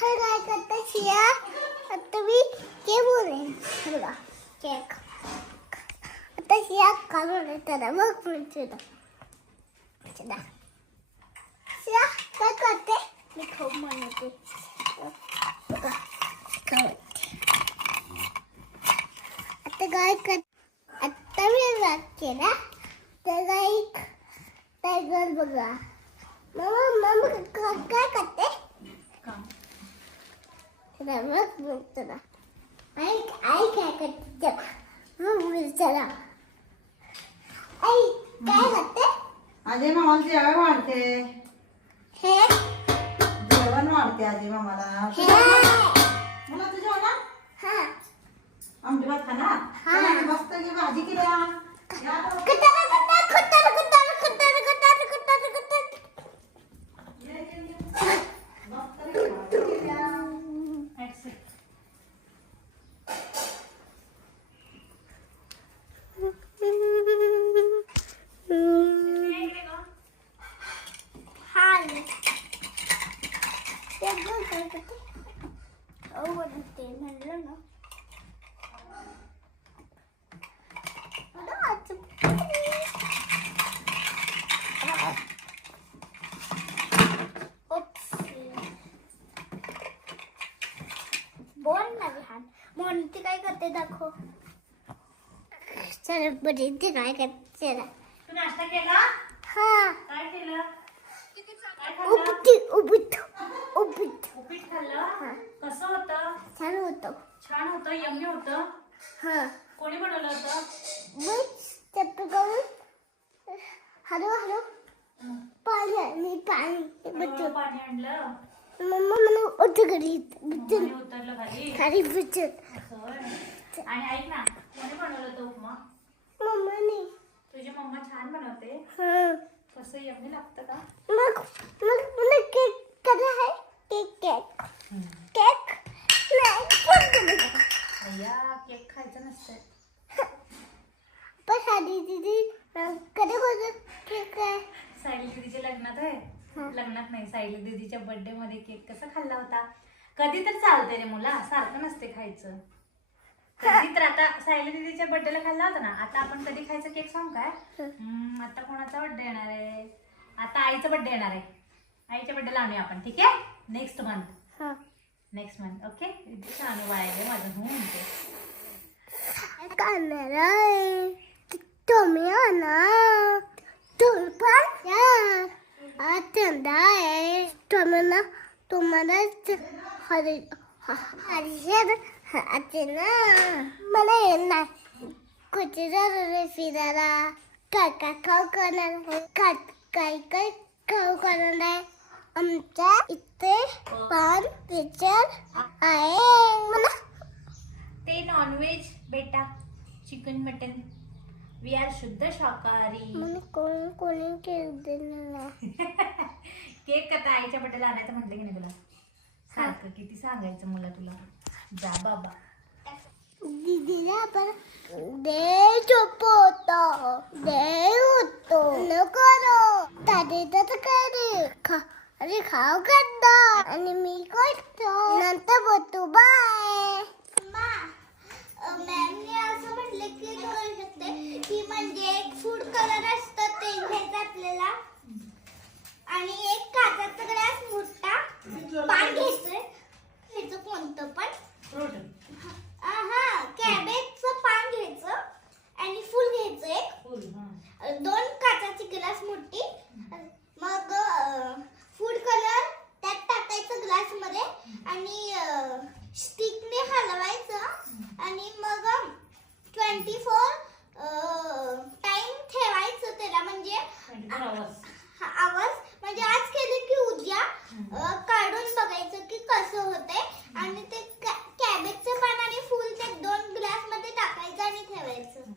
हे काय करता शिया आता मी ते बोलेन हे बघा केक आता शिया काढून येताना मग पुढचे चला शिया काय करते मी खूप म्हणते बघा काय म्हणते. आता काय कर आता मी लागते ना तर काय टायगर बघा मम्मा मम्मा का- काय करते चला मग बोलतो ना आई आई काय करते चला मग बोलतो ना आई काय करते आजी मामाला जेवण वाढते हे जेवण वाढते आजी मामाला हे मला तुझं हा भात खाणार हा. चला, मस्त की भाजी केली म्हणते काय करते दाखव. चल बरी ते काय करते ना तू नाश्ता केला? हा. काय केलं? काय खाल्लं? उबटी उबट उबट उपीट खाल्लं? कसं होतं? छान होतं. छान होतं यम्मी होतं? हा. कोणी बनवलं होतं? मग चप्पल करून हॅलो हॅलो. पाणी आणि पाणी हळूहळू बच्चन पाणी आणलं? मम्मा मला उठ घरी खाली? खाली असं होय. आणि ऐक ना कोणी बनवलं होतं उपमा? मम्माने. तुझी मम्मा छान बनवते. हा. कसं यम्मी लागतं का? मग मग मला केक करा आहे केक केक. केक? नाही? अय्या केक खायचं नसतं पण साडी दिदी कधी बोलत केक आहे? सायली दीदीच्या लग्नात आहे. लग्नात नाही सायली दीदीच्या बर्थडे मध्ये केक कसा खाल्ला होता? कधी तर चालते रे मुला सारखं नसते खायचं. कधी तर आता सायली दीदीच्या बर्थडेला खाल्ला होता ना आता आपण कधी खायचं केक सांग काय? हम्म, आता कोणाचा बर्थडे येणार आहे? आता आईचा बर्थडे येणार आहे. आईच्या बर्थडेला आणूया आपण ठीक आहे? नेक्स्ट मंथ हा. नेक्स्ट मंथ ओके छान वाया माझं हो म्हणते. आहे. तुम्ही आणा तुम्ही पण या. थंडा आहे. तुम्हाला हरी हरिशर आहे ना. मला येणार कुठे जाणार फिरायला? काय काय खाऊ करणार काय काय काय खाऊ करणार आहे? आमच्या इथे पण पिक्चर आहे. मला ते नॉनव्हेज बेटा चिकन मटन वी आर शुद्ध शाकाहारी. मला कोण कोणी केक दिलेला केक आता आईच्या बड्डेला आणायचं म्हटलं की नाही तुला? सारखं किती सांगायचं मला तुला? जा बाबा. दीदीला आपण दे चुप होतो दे होतो नको रो दादी तर काय रे खा अरे खाऊ करतो आणि मी करतो. नंतर बोलतो बाय ट्वेंटी फोर टाइम ठेवायचं त्याला म्हणजे आवाज